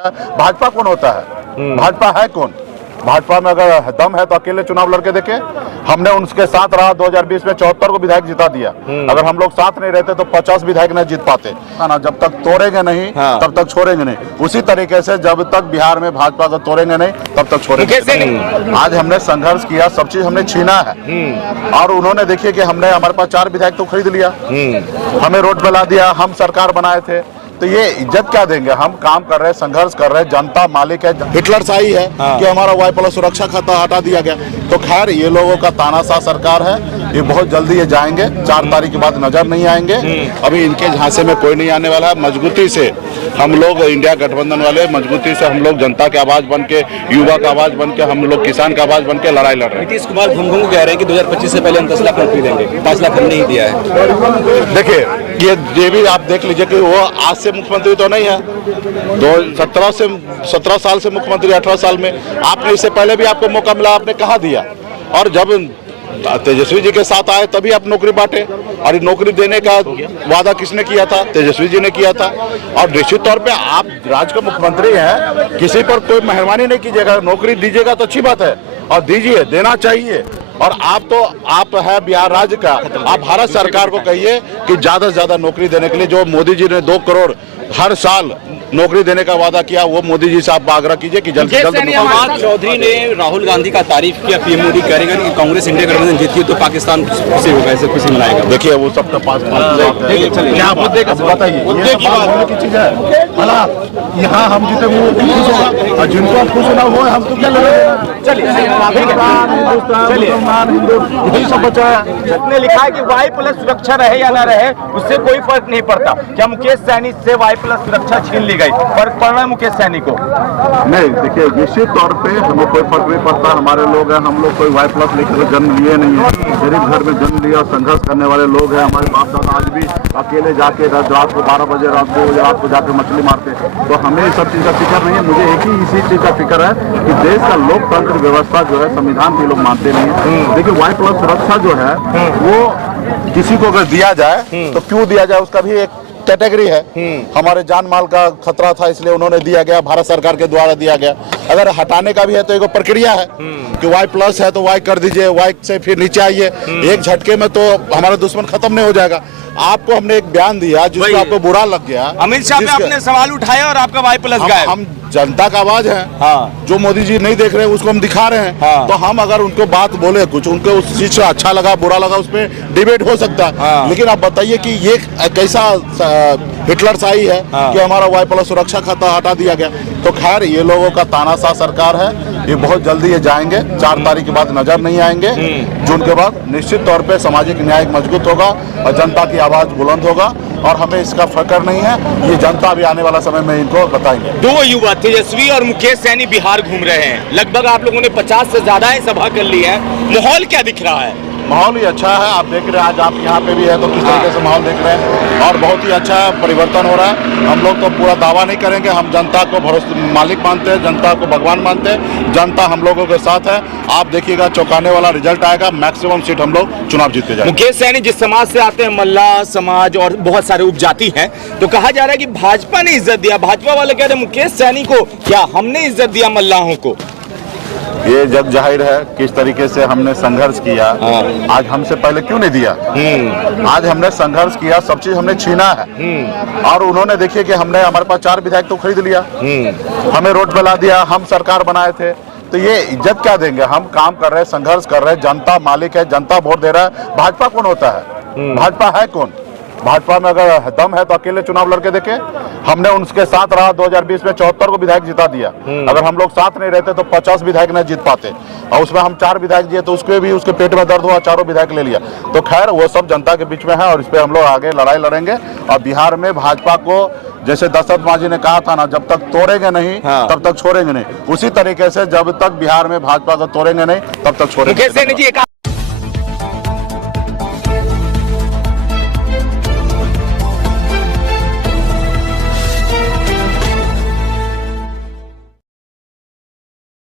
भाजपा कौन होता है? भाजपा है कौन? भाजपा में अगर दम है तो अकेले चुनाव लड़के देखे। हमने उनके साथ रहा, 2020 में 74 को विधायक जिता दिया। अगर हम लोग साथ नहीं रहते तो 50 विधायक नहीं जीत पाते ना। जब तक तोड़ेंगे नहीं तब तक छोड़ेंगे नहीं। उसी तरीके से जब तक बिहार में भाजपा को तोड़ेंगे नहीं तब तक छोड़ेंगे नहीं। आज हमने संघर्ष किया, सब चीज हमने छीना है और उन्होंने देखिए कि हमने हमारे पास 4 विधायक तो खरीद लिया, हमें रोड पे ला दिया, हम सरकार बनाए थे, तो ये इज्जत क्या देंगे? हम काम कर रहे हैं, संघर्ष कर रहे हैं, जनता मालिक है। हिटलर शाही है कि हमारा Y+ सुरक्षा खाता हटा दिया गया। तो खैर ये लोगों का तानाशाह सरकार है, ये बहुत जल्दी ये जाएंगे, 4 तारीख के बाद नजर नहीं आएंगे। अभी इनके झांसे में कोई नहीं आने वाला है। मजबूती से हम लोग इंडिया गठबंधन वाले मजबूती से हम लोग जनता की आवाज बन के, युवा का आवाज बन के, हम लोग किसान का आवाज बन के लड़ाई लड़ रहे हैं। नीतीश कुमार घूम कह रहे हैं कि 2025 से पहले हम 10 लाख नौकरी देंगे, 5 लाख हमने ही दिया है। देखिए ये भी आप देख लीजिए कि वो आज से मुख्यमंत्री तो नहीं है, 17 साल से मुख्यमंत्री, 18 साल में आपने, इससे पहले भी आपको मौका मिला, आपने कहा दिया। और जब तेजस्वी जी के साथ आए तभी आप नौकरी बांटे, और नौकरी देने का वादा किसने किया था? तेजस्वी जी ने किया था। और निश्चित तौर पे आप राज्य के मुख्यमंत्री हैं, किसी पर कोई मेहरबानी नहीं कीजिएगा, नौकरी दीजिएगा तो अच्छी बात है, और दीजिए, देना चाहिए। और आप है बिहार राज्य का, आप भारत सरकार को कहिए कि ज्यादा से ज्यादा नौकरी देने के लिए, जो मोदी जी ने 2 करोड़ हर साल नौकरी देने का वादा किया, वो मोदी जी से आप आग्रह कीजिए कि जल्द से जल्द। चौधरी ने राहुल गांधी का तारीफ किया, पीएम मोदी कहेगा कि कांग्रेस इंडिया गठबंधन जीती तो पाकिस्तान खुशी होगा, ऐसे खुशी मनाएगा। देखिए वो सब तो पास क्या मुद्दे का बताइए, मुद्दे की बात होने की चीज है। यहाँ हम जीते वो खुश होगा, और जिनको खुश होना वो हम तो क्या लड़ेंगे। चलिए यही सब बचा है। जिसने लिखा है कि Y+ सुरक्षा रहे या ना रहे उससे कोई फर्क नहीं पड़ता। क्या मुकेश सैनी से Y+ सुरक्षा छीन ली गई? फर्क पड़ रहा है मुकेश सैनी को? नहीं, देखिए निश्चित तौर पे हमें कोई फर्क नहीं पड़ता। हमारे लोग हैं, हम लोग कोई Y+ लेकर जन्म लिए नहीं है, गरीब घर में जन्म लिया, संघर्ष करने वाले लोग हैं। हमारे बाप दादा आज भी अकेले जाके रात को 12 बजे रात को जाकर मछली मारते। तो हमें इस सब चीज का फिक्र नहीं है। मुझे एक ही इसी चीज का फिक्र है कि देश का लोकतंत्र व्यवस्था जो है, संविधान भी लोग मानते नहीं है। देखिए Y+ सुरक्षा जो है वो किसी को अगर दिया जाए तो क्यों दिया जाए, उसका भी एक कैटेगरी है। हमारे जान माल का खतरा था इसलिए उन्होंने दिया गया, भारत सरकार के द्वारा दिया गया। अगर हटाने का भी है तो एक प्रक्रिया है कि Y+ है तो Y कर दीजिए, Y से फिर नीचे आइए। एक झटके में तो हमारा दुश्मन खत्म नहीं हो जाएगा। आपको हमने एक बयान दिया जिसको आपको बुरा लग गया, अमित शाह पे आपने सवाल उठाया और आपका Y+ गायब। हम जनता का आवाज है। जो मोदी जी नहीं देख रहे हैं उसको हम दिखा रहे हैं। तो हम अगर उनको बात बोले, कुछ उनको उस चीज से अच्छा लगा बुरा लगा, उस पर डिबेट हो सकता है। लेकिन आप बताइए कि ये कैसा हिटलर शाही है कि हमारा Y+ सुरक्षा खाता हटा दिया गया। तो खैर ये लोगों का तानाशाह सरकार है, ये बहुत जल्दी ये जाएंगे, 4 तारीख के बाद नजर नहीं आएंगे। जून के बाद निश्चित तौर पे सामाजिक न्याय मजबूत होगा और जनता की आवाज बुलंद होगा, और हमें इसका फिक्र नहीं है। ये जनता भी आने वाला समय में इनको बताएंगे। 2 युवा तेजस्वी और मुकेश सैनी बिहार घूम रहे हैं। लगभग आप लोगों ने 50 से ज्यादा सभा कर ली है। माहौल क्या दिख रहा है? माहौल ही अच्छा है। आप देख रहे हैं, आज आप यहाँ पे भी है तो किस तरीके से माहौल देख रहे हैं, और बहुत ही अच्छा परिवर्तन हो रहा है। हम लोग तो पूरा दावा नहीं करेंगे, हम जनता को भरोसे मालिक मानते हैं, जनता को भगवान मानते हैं। जनता हम लोगों के साथ है। आप देखिएगा चौंकाने वाला रिजल्ट आएगा, मैक्सिमम सीट हम लोग चुनाव जीतते जाएंगे। मुकेश सैनी जिस समाज से आते हैं, मल्लाह समाज और बहुत सारे उपजाति हैं, तो कहा जा रहा है कि भाजपा ने इज्जत दिया। भाजपा वाले कह रहे हैं मुकेश सैनी को, क्या हमने इज्जत दिया मल्लाहों को? ये जग जाहिर है किस तरीके से हमने संघर्ष किया। आज हमसे पहले क्यों नहीं दिया? आज हमने संघर्ष किया, सब चीज हमने छीना है। और उन्होंने देखिए कि हमने हमारे पास 4 विधायक तो खरीद लिया, हमें रोड पे ला दिया, हम सरकार बनाए थे। तो ये इज्जत क्या देंगे? हम काम कर रहे हैं, संघर्ष कर रहे हैं, जनता मालिक है, जनता वोट दे रहा है। भाजपा कौन होता है? भाजपा है कौन? भाजपा में अगर दम है तो अकेले चुनाव लड़के देखे। हमने उनके साथ रहा, 2020 में 74 को विधायक जिता दिया। अगर हम लोग साथ नहीं रहते तो 50 विधायक नहीं जीत पाते, और उसमें हम 4 विधायक दिए तो उसके भी उसके पेट में दर्द हुआ, 4 विधायक ले लिया। तो खैर वो सब जनता के बीच में है, और इस पे हम लोग आगे लड़ाई लड़ेंगे। और बिहार में भाजपा को जैसे दशरथ मांझी ने कहा था ना, जब तक तोड़ेंगे नहीं तब तक छोड़ेंगे नहीं। उसी तरीके से जब तक बिहार में भाजपा को तोड़ेंगे नहीं तब तक छोड़ेंगे।